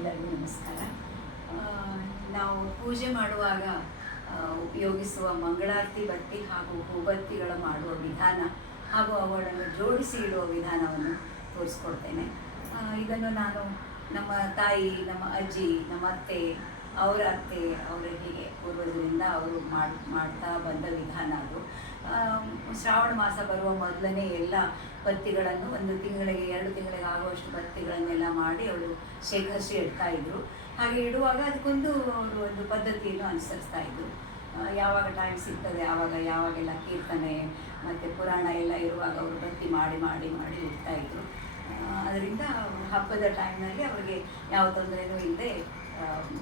ಎಲ್ಲರಿಗೂ ನಮಸ್ಕಾರ. ಆ, ನಾವು ಪೂಜೆ ಮಾಡುವಾಗ ಉಪಯೋಗಿಸುವ ಮಂಗಳಾರತಿ ಬತ್ತಿ ಹಾಗೂ ಹೂಬತ್ತಿಗಳ ಮಾಡುವ ವಿಧಾನ ಹಾಗೂ ಅವುಗಳನ್ನು ಜೋಡಿಸಿ ಇಡುವ ವಿಧಾನವನ್ನು ತೋರಿಸ್ಕೊಡ್ತೇನೆ. ಇದನ್ನು ನಾನು ನಮ್ಮ ತಾಯಿ, ನಮ್ಮ ಅಜ್ಜಿ, ನಮ್ಮ ಅತ್ತೆ, ಅವರ ಅತ್ತೆ, ಅವರ ಹೀಗೆ ಪೂರ್ವಜರಿಂದ ಅವರು ಮಾಡ್ತಾ ಬಂದ ವಿಧಾನ ಅದು. ಶ್ರಾವಣ ಮಾಸ ಬರುವ ಮೊದಲನೇ ಎಲ್ಲ ಬತ್ತಿಗಳನ್ನು 1 ತಿಂಗಳಿಗೆ 2 ತಿಂಗಳಿಗೆ ಆಗುವಷ್ಟು ಬತ್ತಿಗಳನ್ನೆಲ್ಲ ಮಾಡಿ ಅವರು ಶೇಖರಿಸಿ ಇಡ್ತಾ ಇದ್ರು. ಹಾಗೆ ಇಡುವಾಗ ಅದಕ್ಕೊಂದು ಅವರು ಒಂದು ಪದ್ಧತಿಯನ್ನು ಅನುಸರಿಸ್ತಾ ಇದ್ರು. ಯಾವಾಗ ಟೈಮ್ ಸಿಗ್ತದೆ ಆವಾಗ ಯಾವಾಗೆಲ್ಲ ಕೀರ್ತನೆ ಮತ್ತು ಪುರಾಣ ಎಲ್ಲ ಇರುವಾಗ ಅವರು ಬತ್ತಿ ಮಾಡಿ ಮಾಡಿ ಮಾಡಿ ಇಡ್ತಾ ಇದ್ರು. ಅದರಿಂದ ಹಬ್ಬದ ಟೈಮ್ನಲ್ಲಿ ಅವರಿಗೆ ಯಾವ ತೊಂದರೆಯೂ ಇಲ್ಲದೆ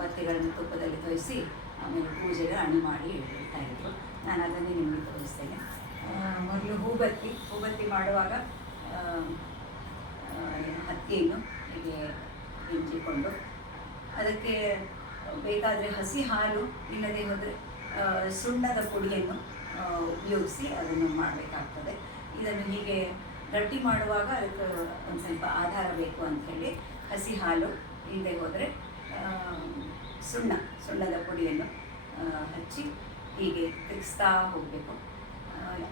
ಬತ್ತಿಗಳನ್ನು ತುಪ್ಪದಲ್ಲಿ ತೋರಿಸಿ ಆಮೇಲೆ ಪೂಜೆಗೆ ಅಣಿ ಮಾಡಿ ಇಡ್ತಾ ಇದ್ರು. ನಾನು ಅದನ್ನೇ ನಿಮಗೆ ತೋರಿಸ್ತೇನೆ. ಮೊದಲು ಹೂಬತ್ತಿ ಮಾಡುವಾಗ ಹತ್ತಿಯನ್ನು ಹೀಗೆ ಹೆಂಚಿಕೊಂಡು ಅದಕ್ಕೆ ಬೇಕಾದರೆ ಹಸಿ ಹಾಲು, ಇಲ್ಲದೆ ಹೋದರೆ ಸುಣ್ಣದ ಪುಡಿಯನ್ನು ಉಪಯೋಗಿಸಿ ಅದನ್ನು ಮಾಡಬೇಕಾಗ್ತದೆ. ಇದನ್ನು ಹೀಗೆ ಗಟ್ಟಿ ಮಾಡುವಾಗ ಅದಕ್ಕೆ ಒಂದು ಸ್ವಲ್ಪ ಆಧಾರ ಬೇಕು ಅಂಥೇಳಿ ಹಸಿ ಹಾಲು, ಇಲ್ಲದೆ ಹೋದರೆ ಸುಣ್ಣದ ಪುಡಿಯನ್ನು ಹಚ್ಚಿ ಹೀಗೆ ತಿರುಗಿಸ್ತಾ ಹೋಗಬೇಕು.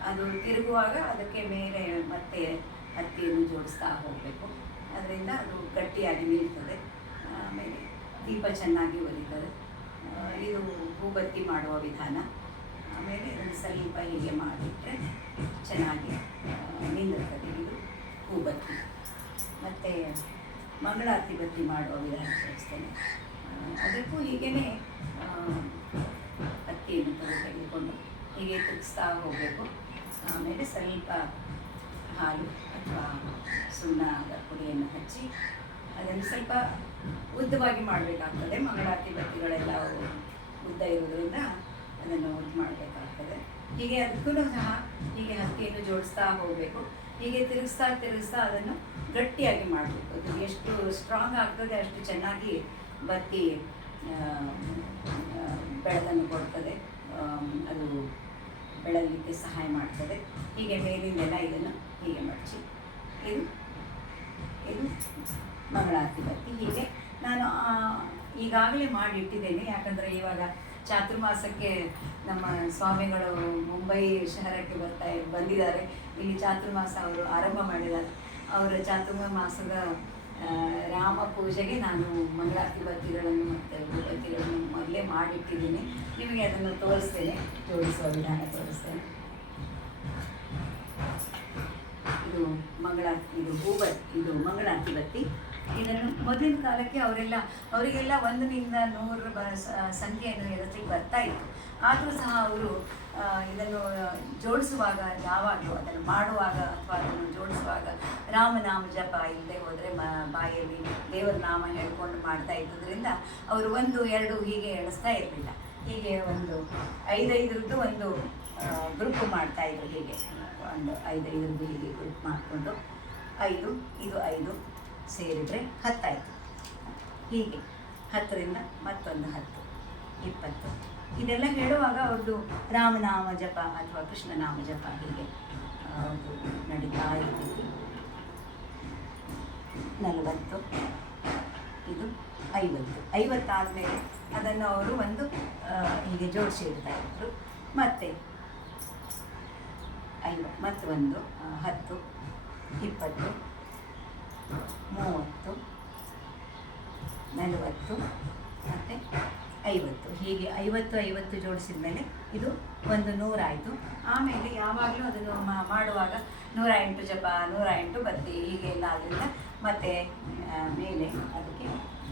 ಅದು ತಿರುಗುವಾಗ ಅದಕ್ಕೆ ಮೇಲೆ ಮತ್ತೆ ಹತ್ತಿಯನ್ನು ಜೋಡಿಸ್ತಾ ಹೋಗಬೇಕು. ಅದರಿಂದ ಅದು ಗಟ್ಟಿಯಾಗಿ ನಿಲ್ತದೆ. ಆಮೇಲೆ ದೀಪ ಚೆನ್ನಾಗಿ ಉರಿತದೆ. ಇದು ಹೂಬತ್ತಿ ಮಾಡುವ ವಿಧಾನ. ಆಮೇಲೆ ಅದನ್ನು ಸ್ವಲ್ಪ ಹೀಗೆ ಮಾಡಿಬಿಟ್ರೆ ಚೆನ್ನಾಗಿ ನಿಲ್ಲುತ್ತದೆ. ಇದು ಹೂಬತ್ತಿ. ಮತ್ತು ಮಂಗಳಾರತಿ ಬತ್ತಿ ಮಾಡುವ ವಿಧಾನ ತೋರಿಸ್ತೇನೆ. ಅದಕ್ಕೂ ಹೀಗೇ ಹತ್ತಿಯನ್ನು ತೆಗೆದುಕೊಂಡು ಹೀಗೆ ತಿರುಗಿಸ್ತಾ ಹೋಗಬೇಕು. ಆಮೇಲೆ ಸ್ವಲ್ಪ ಹಾಲು ಅಥವಾ ಸುಣ್ಣದ ಪುಡಿಯನ್ನು ಹಚ್ಚಿ ಅದನ್ನು ಸ್ವಲ್ಪ ಉದ್ದವಾಗಿ ಮಾಡಬೇಕಾಗ್ತದೆ. ಮಂಗಳಾರತಿ ಬತ್ತಿಗಳೆಲ್ಲ ಉದ್ದ ಇರೋದ್ರಿಂದ ಅದನ್ನು ಉದ್ದ ಮಾಡಬೇಕಾಗ್ತದೆ. ಹೀಗೆ ಅದಕ್ಕೂ ಸಹ ಹೀಗೆ ಹತ್ತಿಯನ್ನು ಜೋಡಿಸ್ತಾ ಹೋಗಬೇಕು. ಹೀಗೆ ತಿರುಗಿಸ್ತಾ ಅದನ್ನು ಗಟ್ಟಿಯಾಗಿ ಮಾಡಬೇಕು. ಅದು ಎಷ್ಟು ಸ್ಟ್ರಾಂಗ್ ಆಗ್ತದೆ ಅಷ್ಟು ಚೆನ್ನಾಗಿ ಬತ್ತಿ ಬೆಳಕನ್ನು ಕೊಡ್ತದೆ. ಅದು ಬೆಳಗಲಿಕ್ಕೆ ಸಹಾಯ ಮಾಡ್ತದೆ. ಹೀಗೆ ಮೇಲಿಂದೆಲ್ಲ ಇದನ್ನು ಹೀಗೆ ಮಡಚಿ ಇದು ಮಂಗಳಾರತಿ ಬತ್ತಿ. ಹೀಗೆ ನಾನು ಈಗಾಗಲೇ ಮಾಡಿಟ್ಟಿದ್ದೇನೆ. ಯಾಕಂದರೆ ಇವಾಗ ಚಾತುರ್ಮಾಸಕ್ಕೆ ನಮ್ಮ ಸ್ವಾಮಿಗಳು ಮುಂಬೈ ಶಹರಕ್ಕೆ ಬಂದಿದ್ದಾರೆ. ಇಲ್ಲಿ ಚಾತುರ್ಮಾಸ ಅವರು ಆರಂಭ ಮಾಡಿದ್ದಾರೆ. ಅವರ ಚಾತುರ್ಮಾಸದ ರಾಮ ಪೂಜೆಗೆ ನಾನು ಮಂಗಳಾರತಿ ಬತ್ತಿಗಳನ್ನು ಮತ್ತು ಬತ್ತಿಗಳನ್ನು ಮೊದಲೇ ಮಾಡಿಟ್ಟಿದ್ದೀನಿ. ನಿಮಗೆ ಅದನ್ನು ತೋರಿಸ್ತೇನೆ, ಜೋಡಿಸುವ ವಿಧಾನ ತೋರಿಸ್ತೇನೆ. ಇದು ಮಂಗಳಾರತಿ ಬತ್ತಿ. ಇದನ್ನು ಮೊದಲಿನ ಕಾಲಕ್ಕೆ ಅವರಿಗೆಲ್ಲ 1ರಿಂದ 100 ಸಂಖ್ಯೆಯನ್ನು ಎದುರಿಗೆ ಬರ್ತಾ ಇತ್ತು. ಆದರೂ ಸಹ ಅವರು ಇದನ್ನು ಜೋಡಿಸುವಾಗ ಯಾವಾಗಲೂ ಅದನ್ನು ಮಾಡುವಾಗ ಅಥವಾ ಅದನ್ನು ಜೋಡಿಸುವಾಗ ರಾಮನಾಮ ಜಪ ಇಲ್ಲದೆ ಹೋದರೆ ಬಾಯಲ್ಲಿ ದೇವರ ನಾಮ ಹೇಳ್ಕೊಂಡು ಮಾಡ್ತಾ ಇದ್ದದ್ರಿಂದ ಅವರು 1, 2 ಹೀಗೆ ಎಣಿಸ್ತಾ ಇರಲಿಲ್ಲ. ಹೀಗೆ ಒಂದು 5 ಒಂದು ಗ್ರೂಪ್ ಮಾಡ್ತಾಯಿದ್ರು. ಹೀಗೆ ಒಂದು 5 ಹೀಗೆ ಗ್ರೂಪ್ ಮಾಡಿಕೊಂಡು 5 ಇದು 5 ಸೇರಿದರೆ 10 ಆಯಿತು. ಹೀಗೆ 10ರಿಂದ ಮತ್ತೊಂದು 10, 20 ಇದೆಲ್ಲ ಹೇಳುವಾಗ ಅವ್ರದ್ದು ರಾಮನಾಮ ಜಪ ಅಥವಾ ಕೃಷ್ಣನಾಮ ಜಪ ಹೀಗೆ ಅದು ನಡೀತಾ ಇರ್ತೈತಿ. 40 ಇದು 50 ಆದಮೇಲೆ ಅದನ್ನು ಅವರು ಒಂದು ಹೀಗೆ ಜೋಡಿಸಿ ಇಡ್ತಾ ಇದ್ರು. ಮತ್ತೆ 5 ಮತ್ತೊಂದು 10, 20, 30, 40 ಮತ್ತು 50 ಹೀಗೆ 50 ಜೋಡಿಸಿದ ಮೇಲೆ ಇದು ಒಂದು 100 ಆಯಿತು. ಆಮೇಲೆ ಯಾವಾಗಲೂ ಅದನ್ನು ಮಾಡುವಾಗ 108 ಜಪ, 108 ಬತ್ತಿ ಹೀಗೆ ಎಲ್ಲ ಆದ್ದರಿಂದ ಮತ್ತೆ ಮೇಲೆ ಅದಕ್ಕೆ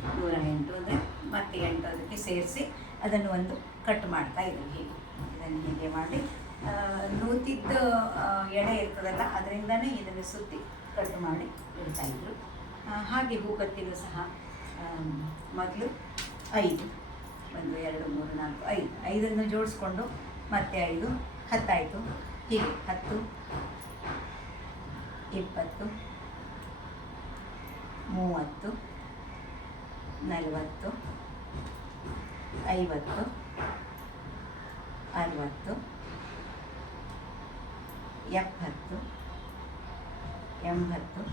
108 ಅಂದರೆ ಮತ್ತೆ 8 ಅದಕ್ಕೆ ಸೇರಿಸಿ ಅದನ್ನು ಒಂದು ಕಟ್ ಮಾಡ್ತಾಯಿದ್ರು. ಇದನ್ನು ಹೀಗೆ ಮಾಡಿ ನೂತಿದ್ದ ಎಡೆ ಇರ್ತದಲ್ಲ ಅದರಿಂದನೇ ಇದನ್ನು ಸುತ್ತಿ ಕಟ್ ಮಾಡಿ ಇಡ್ತಾಯಿದ್ರು. ಹಾಗೆ ಹೂಬತ್ತಿನೂ ಸಹ ಮೊದಲು 5, 1, 2, 3, 4, 5 ಜೋಡಿಸ್ಕೊಂಡು ಮತ್ತೆ 5, 10 ಆಯಿತು. ಹೀಗೆ 10, 20, 30, 40, 50, 60, 70, 80,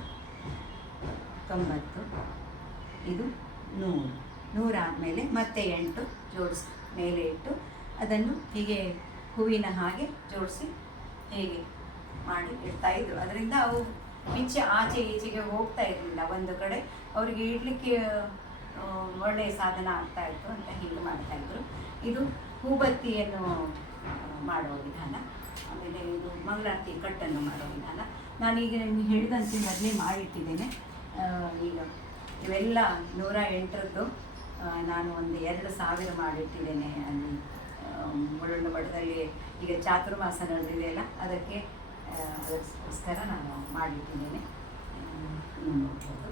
90 ಇದು ನೂರು, ನೂರಾದಮೇಲೆ ಮತ್ತೆ 8 ಜೋಡಿಸಿ ಮೇಲೆ ಇಟ್ಟು ಅದನ್ನು ಹೀಗೆ ಹೂವಿನ ಹಾಗೆ ಜೋಡಿಸಿ ಹೀಗೆ ಮಾಡಿ ಇಡ್ತಾಯಿದ್ರು. ಅದರಿಂದ ಅವು ಮಿಂಚೆ ಆಚೆ ಈಚೆಗೆ ಹೋಗ್ತಾ ಇರಲಿಲ್ಲ, ಒಂದು ಕಡೆ ಅವರಿಗೆ ಇಡಲಿಕ್ಕೆ ಒಳ್ಳೆಯ ಸಾಧನ ಆಗ್ತಾಯಿತ್ತು ಅಂತ ಹೀಗೆ ಮಾಡ್ತಾಯಿದ್ರು. ಇದು ಹೂಬತ್ತಿಯನ್ನು ಮಾಡುವ ವಿಧಾನ. ಆಮೇಲೆ ಇದು ಮಂಗಳಾರತಿ ಕಟ್ಟನ್ನು ಮಾಡುವ ವಿಧಾನ. ನಾನೀಗ ನಿಮಗೆ ಹೇಳಿದಂತೆ ಮೊದಲೇ ಮಾಡಿಟ್ಟಿದ್ದೇನೆ. ಈಗ ಇವೆಲ್ಲ 108ರದ್ದು ನಾನು ಒಂದು 2000 ಮಾಡಿಟ್ಟಿದ್ದೇನೆ. ಅಲ್ಲಿ ಮುಳ್ಳುಂಡ ಮಠದಲ್ಲಿ ಈಗ ಚಾತುರ್ಮಾಸ ನಡೆದಿದೆಯಲ್ಲ, ಅದಕ್ಕೋಸ್ಕರ ನಾನು ಮಾಡಿಟ್ಟಿದ್ದೇನೆ. ನೋಡ್ಬೋದು,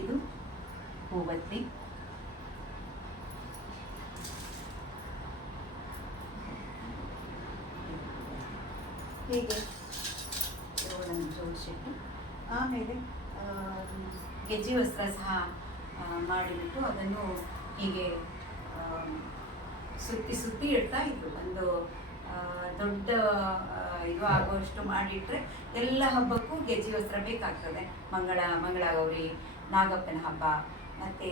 ಇದು ಹೂಬತ್ತಿ. ಹೀಗೆ ಇವುಗಳನ್ನು ಜೋಡಿಸಿಟ್ಟು ಆಮೇಲೆ ಗೆಜ್ಜೆ ವಸ್ತ್ರ ಸಹ ಮಾಡಿಬಿಟ್ಟು ಅದನ್ನು ಹೀಗೆ ಸುತ್ತಿ ಇಡ್ತಾ ಇದ್ರು. ಒಂದು ದೊಡ್ಡ ಇದು ಆಗುವಷ್ಟು ಮಾಡಿಟ್ರೆ ಎಲ್ಲ ಹಬ್ಬಕ್ಕೂ ಗೆಜ್ಜೆ ವಸ್ತ್ರ ಬೇಕಾಗ್ತದೆ. ಮಂಗಳ ಗೌರಿ, ನಾಗಪ್ಪನ ಹಬ್ಬ, ಮತ್ತು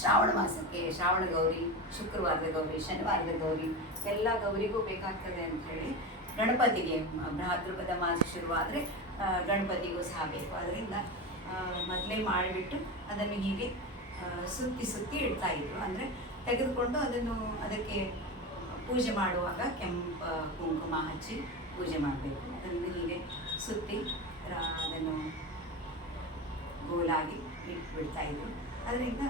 ಶ್ರಾವಣ ಮಾಸಕ್ಕೆ ಶ್ರಾವಣ ಗೌರಿ, ಶುಕ್ರವಾರದ ಗೌರಿ, ಶನಿವಾರದ ಗೌರಿ, ಎಲ್ಲ ಗೌರಿಗೂ ಬೇಕಾಗ್ತದೆ ಅಂಥೇಳಿ ಗಣಪತಿಗೆ ಭಾದ್ರಪದ ಮಾಸ ಶುರುವಾದರೆ ಗಣಪತಿಗೂ ಸಹ ಬೇಕು. ಅದರಿಂದ ಮೊದಲೇ ಮಾಡಿಬಿಟ್ಟು ಅದನ್ನು ಹೀಗೆ ಸುತ್ತಿ ಇಡ್ತಾಯಿದ್ರು. ಅಂದರೆ ತೆಗೆದುಕೊಂಡು ಅದಕ್ಕೆ ಪೂಜೆ ಮಾಡುವಾಗ ಕೆಂಪು ಕುಂಕುಮ ಹಚ್ಚಿ ಪೂಜೆ ಮಾಡಬೇಕು. ಅದನ್ನು ಹೀಗೆ ಸುತ್ತಿ ಅದನ್ನು ಗೋಲಾಗಿ ಇಟ್ಬಿಡ್ತಾಯಿದ್ರು. ಅದರಿಂದ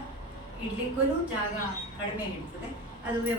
ಇಡ್ಲಿಕ್ಕೂ ಜಾಗ ಕಡಿಮೆ ಹಿಡ್ತದೆ. ಅದು